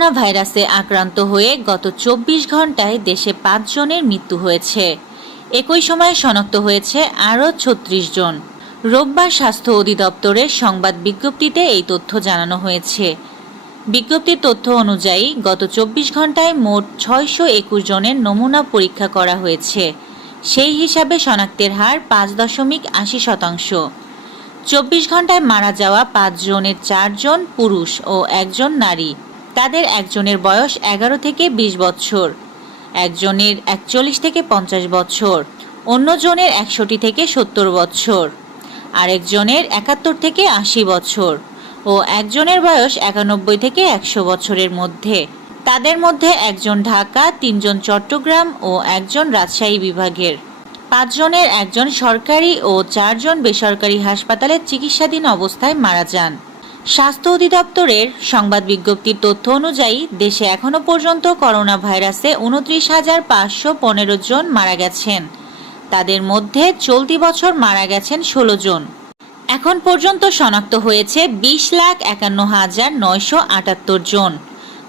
Corona ভাইরাসে আক্রান্ত হয়ে গত ২৪ ঘন্টায় দেশে ৫ জনের মৃত্যু হয়েছে। একই সময়ে শনাক্ত হয়েছে আরও ৩৬ জন। রোববার স্বাস্থ্য অধিদপ্তরের সংবাদ বিজ্ঞপ্তিতে এই তথ্য জানানো হয়েছে। বিজ্ঞপ্তির তথ্য অনুযায়ী গত ২৪ ঘন্টায় মোট ৬২১ জনের নমুনা পরীক্ষা করা হয়েছে। সেই হিসাবে শনাক্তের হার ৫.৮০%। ২৪ ঘন্টায় মারা যাওয়া ৫ জনের ৪ জন পুরুষ ও ১ জন নারী। তাদের একজনের বয়স ১১ থেকে ২০ বছর, একজনের ৪১ থেকে ৫০ বছর, অন্যজনের ৬১ থেকে ৭০ বছর, আরেকজনের ৭১ থেকে ৮০ বছর ও একজনের বয়স ৯১ থেকে ১০০ বছরের মধ্যে। তাদের মধ্যে একজন ঢাকা, ৩ জন চট্টগ্রাম ও একজন রাজশাহী বিভাগের। ৫ জনের একজন সরকারি ও ৪ জন বেসরকারি হাসপাতালে চিকিৎসাধীন অবস্থায় মারা যান। স্বাস্থ্য অধিদপ্তরের সংবাদ বিজ্ঞপ্তির তথ্য অনুযায়ী দেশে এখনও পর্যন্ত করোনা ভাইরাসে ২৯,৫১৫ জন মারা গেছেন। তাদের মধ্যে চলতি বছর মারা গেছেন ১৬ জন। এখন পর্যন্ত শনাক্ত হয়েছে ২০,৫১,৯৭৮ জন।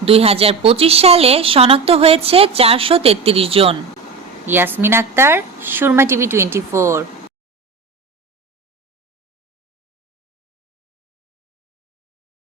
২০২৫ সালে শনাক্ত হয়েছে ৪৩৩ জন। ইয়াসমিন আক্তার, সুরমা টিভি 24।